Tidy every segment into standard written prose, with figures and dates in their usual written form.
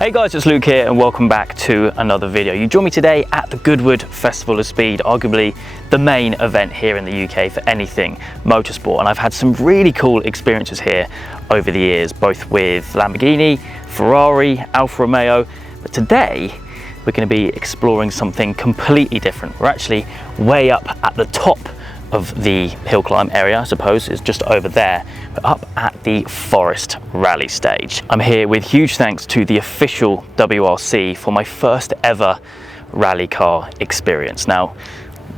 Hey guys, it's Luke here and welcome back to another video. You join me today at the Goodwood Festival of Speed, arguably the main event here in the UK for anything motorsport. And I've had some really cool experiences here over the years, both with Lamborghini, Ferrari, Alfa Romeo. But today, we're going to be exploring something completely different. We're actually way up at the top of the hill climb area, I suppose, is just over there, but up at the Forest Rally stage. I'm here with huge thanks to the official WRC for my first ever rally car experience. Now,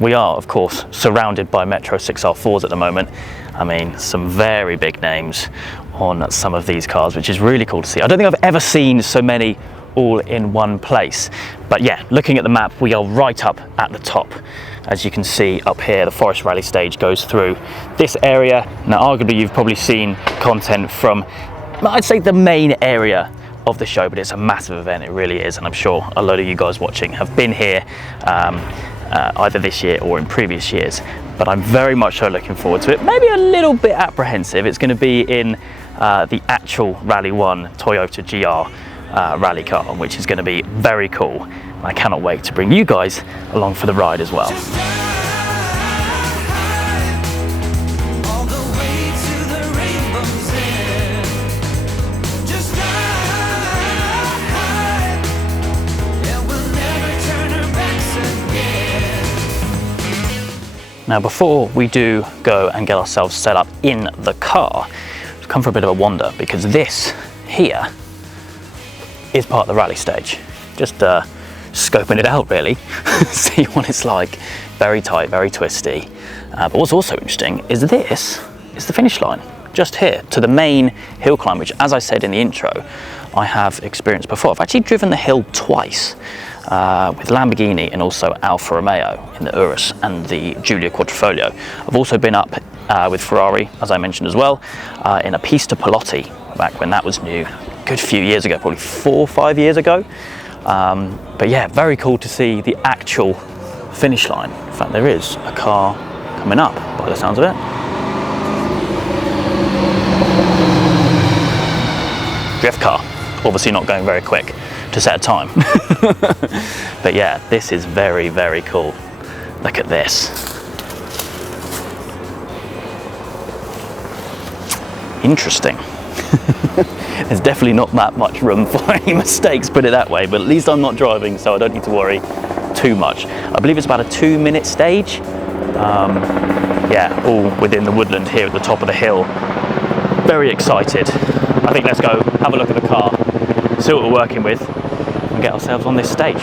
we are, of course, surrounded by Metro 6R4s at the moment. I mean, some very big names on some of these cars, which is really cool to see. I don't think I've ever seen so many all in one place. But yeah, looking at the map, we are right up at the top. As you can see up here, the Forest Rally stage goes through this area. Now, arguably, you've probably seen content from, I'd say, the main area of the show, but it's a massive event, it really is. And I'm sure a load of you guys watching have been here either this year or in previous years. But I'm very much so looking forward to it. Maybe a little bit apprehensive. It's going to be in the actual Rally 1 Toyota GR rally car, which is going to be very cool. I cannot wait to bring you guys along for the ride as well. Now, before we do go and get ourselves set up in the car, we've come for a bit of a wander, because this here is part of the rally stage. Just scoping it out, really. See what it's like. Very tight, very twisty. But what's also interesting is this is the finish line, just here to the main hill climb, which, as I said in the intro, I have experienced before. I've actually driven the hill twice with Lamborghini and also Alfa Romeo in the Urus and the Giulia Quadrifoglio. I've also been up with Ferrari, as I mentioned as well, in a Pista Pilotti back when that was new. Good few years ago, probably 4 or 5 years ago. But yeah, very cool to see the actual finish line. In fact, there is a car coming up by the sounds of it. Drift car, obviously not going very quick to set a time. But yeah, this is very, very cool. Look at this. Interesting. There's definitely not that much room for any mistakes, put it that way, but at least I'm not driving, so I don't need to worry too much. I believe it's about a 2-minute stage. Yeah, all within the woodland here at the top of the hill. Very excited. I think let's go have a look at the car, see what we're working with, and get ourselves on this stage.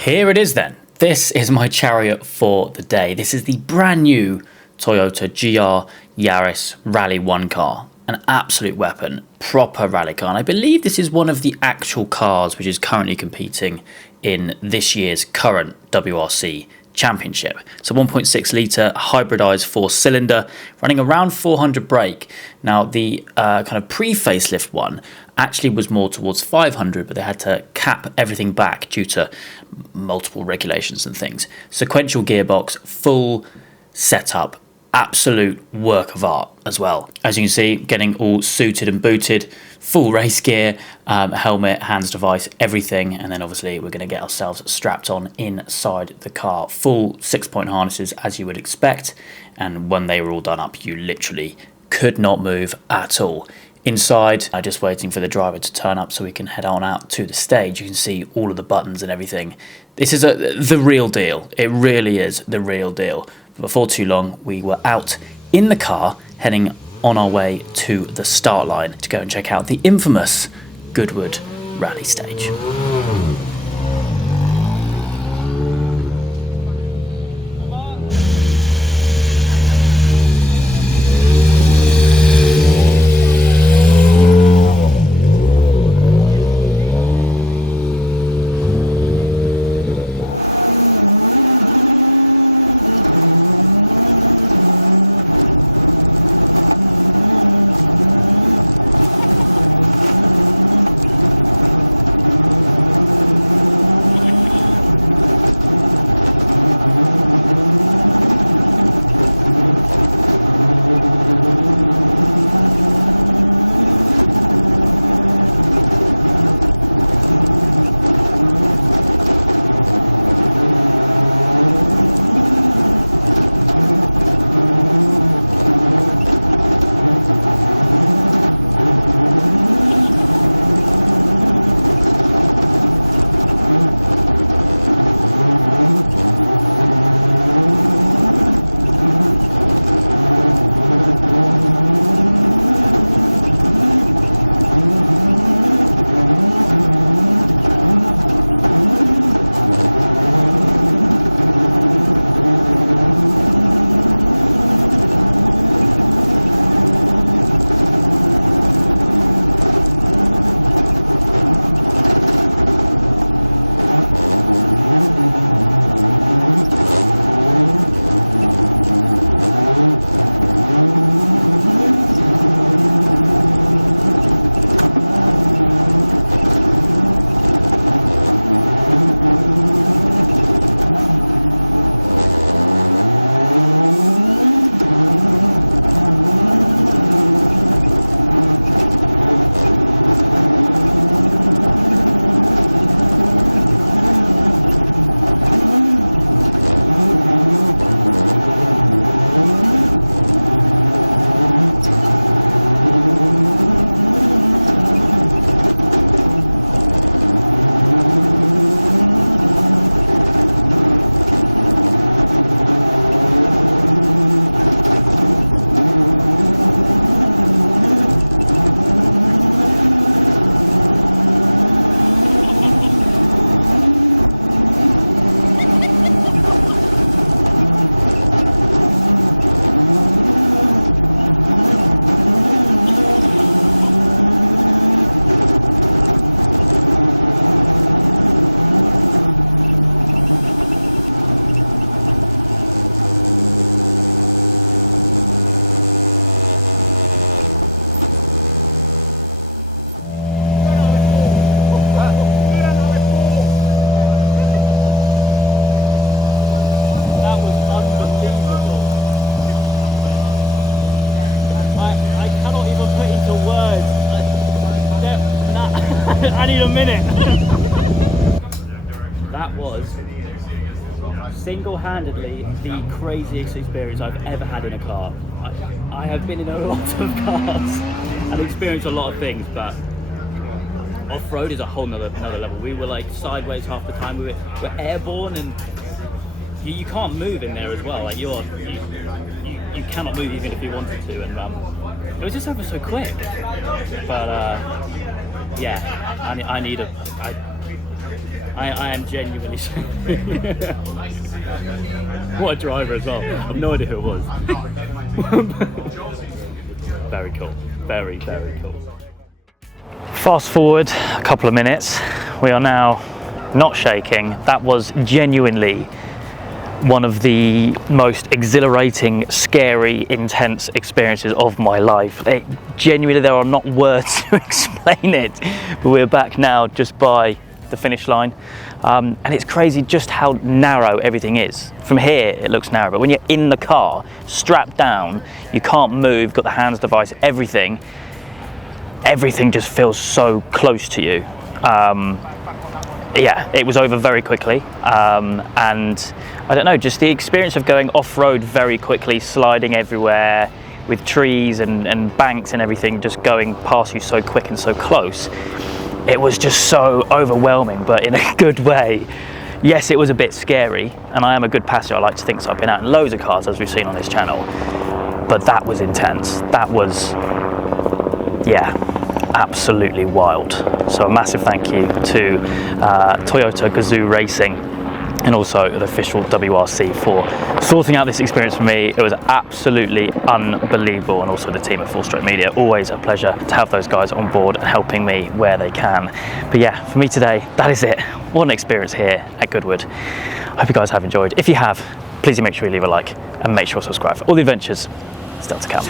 Here it is then. This is my chariot for the day. This is the brand new Toyota GR Yaris Rally 1 car. An absolute weapon, proper rally car. And I believe this is one of the actual cars which is currently competing in this year's current WRC Championship. It's a 1.6 litre hybridised 4-cylinder running around 400 brake. Now, the kind of pre-facelift one actually was more towards 500, but they had to cap everything back due to multiple regulations and things. Sequential gearbox, full setup, absolute work of art as well. As you can see, getting all suited and booted, full race gear, helmet, hands device, everything. And then obviously we're going to get ourselves strapped on inside the car. Full 6-point harnesses, as you would expect. And when they were all done up, you literally could not move at all. Inside, just waiting for the driver to turn up so we can head on out to the stage. You can see all of the buttons and everything. This is the real deal. It really is the real deal. But before too long, we were out in the car, heading on our way to the start line to go and check out the infamous Goodwood rally stage. I need a minute. That was single-handedly the craziest experience I've ever had in a car. I have been in a lot of cars and experienced a lot of things, but off-road is a whole nother level. We were like sideways half the time. We're airborne, and you can't move in there as well. Like you cannot move even if you wanted to, and it was just over so quick. But yeah, I am genuinely what a driver as well. I've no idea who it was. Very cool. Very, very cool. Fast forward a couple of minutes. We are now not shaking. That was genuinely one of the most exhilarating, scary, intense experiences of my life. Genuinely, there are not words to explain it. But we're back now just by the finish line. And it's crazy just how narrow everything is. From here, it looks narrow, but when you're in the car, strapped down, you can't move, got the hands device, everything just feels so close to you. Yeah, it was over very quickly. And I don't know, just the experience of going off-road very quickly, sliding everywhere with trees and banks and everything just going past you so quick and so close. It was just so overwhelming, but in a good way. Yes, it was a bit scary, and I am a good passenger. I like to think so. I've been out in loads of cars, as we've seen on this channel, but that was intense. That was, yeah, absolutely wild. So a massive thank you to Toyota Gazoo Racing and also the official WRC for sorting out this experience for me. It was absolutely unbelievable, and also the team at Full Stroke Media. Always a pleasure to have those guys on board helping me where they can. But yeah, for me today, that is it. What an experience here at Goodwood. I hope you guys have enjoyed. If you have, please do make sure you leave a like and make sure to subscribe for all the adventures still to come.